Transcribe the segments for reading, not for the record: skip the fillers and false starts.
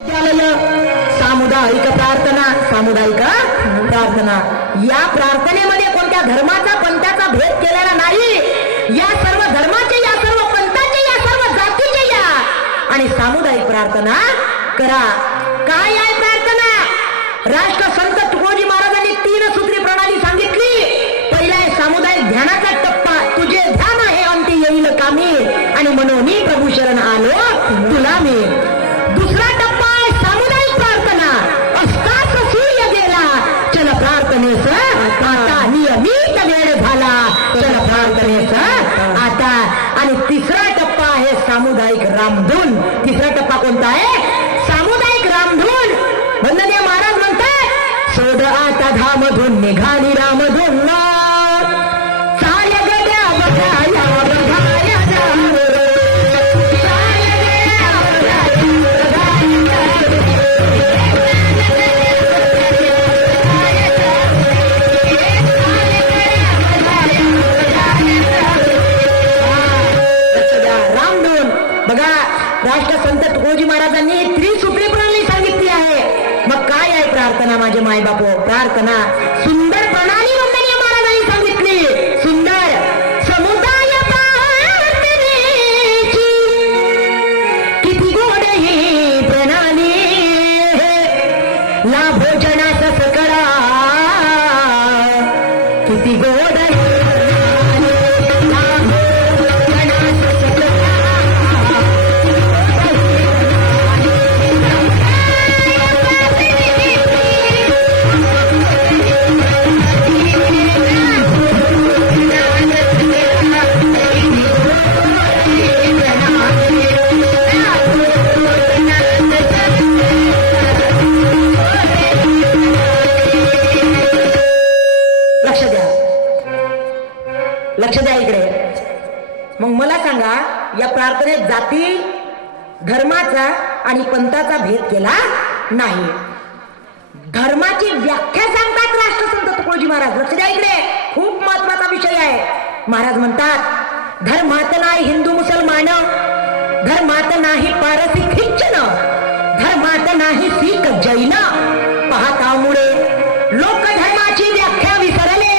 सामुदायिक प्रार्थना, सामुदायिक प्रार्थना. या प्रार्थनेमध्ये कोणत्या धर्माचा पंथाचा भेद केलेला नाही. या सर्व धर्माचे, या सर्व पंथाचे, या सर्व जातीचे या आणि सामुदायिक प्रार्थना करा. काय आहे प्रार्थना? राष्ट्रसंत तुकोजी महाराजांनी 3 सूत्री प्रणाली सांगितली. पहिला आहे सामुदायिक ध्यानाचा टप्पा, तुझे ध्यान आहे अंती येईल कामी आणि म्हणून मी प्रभू शरण आलो तुला मी. दुसरा टप्पा आहे सामुदायिक प्रार्थना, असताच सूर्य गेला चल प्रार्थनेस आता नियमित वेळ झाला चल प्रार्थनेस आता. आणि तिसरा टप्पा आहे सामुदायिक रामधून. तिसरा टप्पा कोणता आहे? सामुदायिक रामधून. वंदनीय महाराज म्हणतात, सोड आता धामधून निघाली रामधून चाल गड्या बघाया बघाया जाम. बघा, राष्ट्रसंत तुकोजी महाराजांनी त्रिसूत्री प्रणाली सांगितली आहे. मग काय आहे प्रार्थना माझे माय बापू? प्रार्थना सुंदर प्रणाली वंदनीय महाराजांनी सांगितली. सुंदर समुदाय प्रार्थनेची किती गोड ही प्रणाली, लाभोजनाचा सकरा किती गोड. लक्ष द्या इकडे. मग मला सांगा, या प्रार्थनेत जाती धर्माचा आणि पंथाचा भेद केला नाही. धर्माची व्याख्या सांगतात राष्ट्रसंत तुकोजी महाराज. लक्ष द्या इकडे, खूप महत्वाचा विषय आहे. महाराज म्हणतात, धर्मात नाही हिंदू मुसलमान, धर्मात नाही पारसी ख्रिश्चन, धर्मात नाही शीख जैन. पाहतामुळे लोक धर्माची व्याख्या विसरले,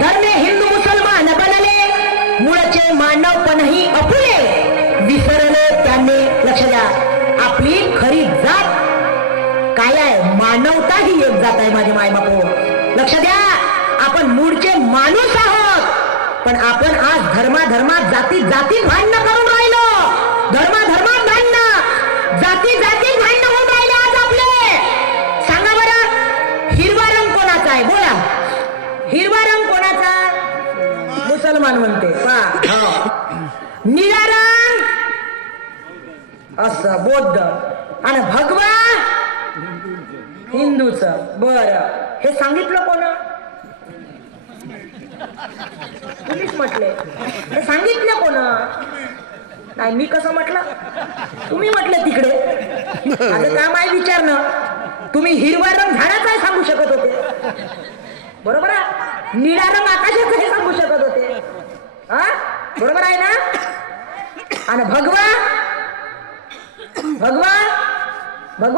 धर्मे हिंदू मुसलमान बनले, मुळचे मानवपणही अपुले विसरले त्यांनी. लक्ष द्या, आपली खरी जात काय आहे? मानवता ही एक जात आहे माझे माय बापू. लक्ष द्या, आपण मूळचे माणूस आहोत, पण आपण आज धर्मात जाती भांडणं करून राहिलो. धर्मात भांडणं, जाती भांडणं होऊन राहिले आज आपले. सांगा बरं, हिरवा रंग कोणाचा आहे? बोला, हिरवा रंग कोणाचा? मुसलमान म्हणते. निळा रंग असं बौद्ध आणि भगवा हिंदूच. बर, हे सांगितलं कोण? तुम्हीच म्हटले. हे सांगितलं कोण? नाही, मी कसं म्हटलं? तुम्ही म्हटलं तिकडे. माझं काम आहे विचारणं. तुम्ही हिरवा रंग झाडाचा सांगू शकत होते, बरोबर आहे. निळा रंग आकाशाचा सांगू शकत होते, हा बरोबर आहे ना. आणि भगवा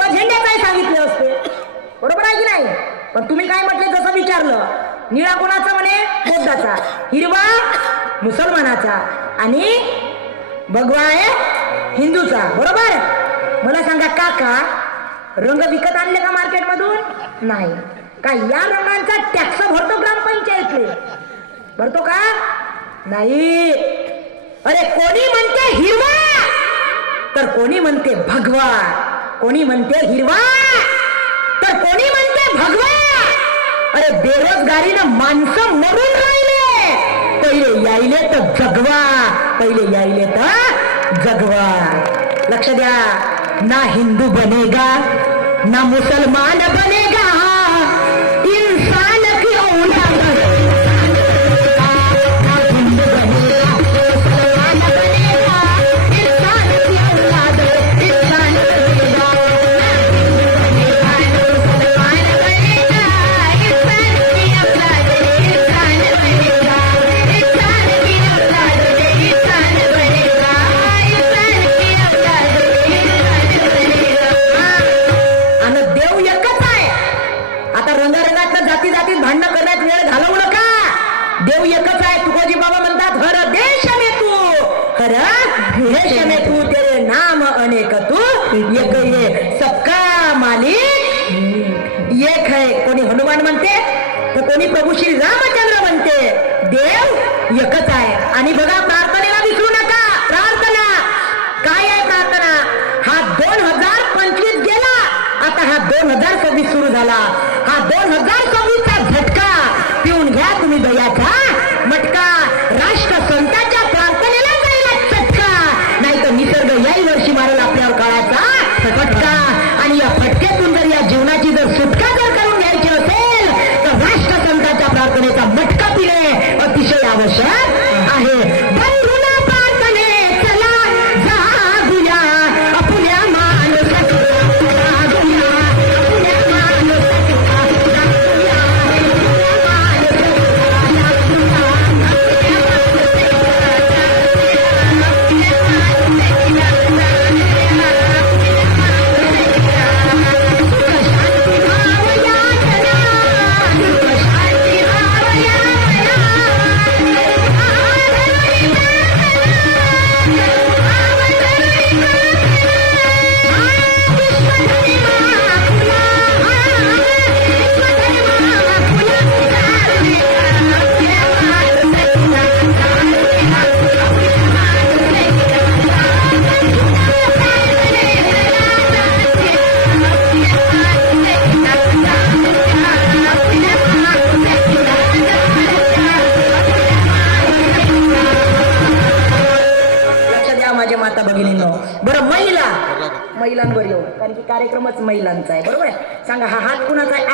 झेंड्याचाही सांगितले असते, बरोबर आहे की नाही. पण तुम्ही काय म्हटले? जसं विचारलं, निळा कोणाचा म्हणे? बौद्धाचा, हिरवा मुसलमानाचा आणि भगवा आहे हिंदूचा, बरोबर. मला सांगा काका, रंग विकत आणले का मार्केट मधून? नाही. का या रंगांचा टॅक्स भरतो ग्रामपंचायतले? भरतो का? नाही. अरे कोणी म्हणते हिरवा तर कोणी म्हणते भगवा, कोणी म्हणते हिरवा तर कोणी म्हणते भगवा. अरे बेरोजगारीनं माणसं मरून राहिले, पहिले यायले तर जगवा, पहिले यायले तर जगवा. लक्ष द्या, ना हिंदू बनेगा ना मुसलमान बनेगा, इंसान की औलाद हनुमान म्हणते तर कोणी प्रभू श्री रामचंद्र म्हणते. देव एकच आहे. आणि बघा प्रार्थनेला विसरू नका. प्रार्थना काय आहे? प्रार्थना हा 2025 गेला, आता हा 2026 सुरू झाला. हा 2026 चा झटका पिऊन घ्या तुम्ही दयाचा मटका. राष्ट्रसंताच्या प्रार्थनेला जायला चटका, नाही तर निसर्ग याही वर्षी मारेल आपल्यावर काळाचा फटका. आणि या फटक्यातून जर या जीवनाची जर सुटका जर करून घ्यायची असेल तर राष्ट्रसंताच्या प्रार्थनेचा मटका पिणे अतिशय आवश्यक आहे. बंधुना प्रार्थने चला जागूया आपुल्या माणसाचा, जागूया आपुल्या माणसाचा, जागूया माता भगिनींनो. बरं महिलांवर येऊ, कारण की कार्यक्रमच महिलांचा आहे. बरोबर आहे. सांगा हा हात कुणाचा आहे?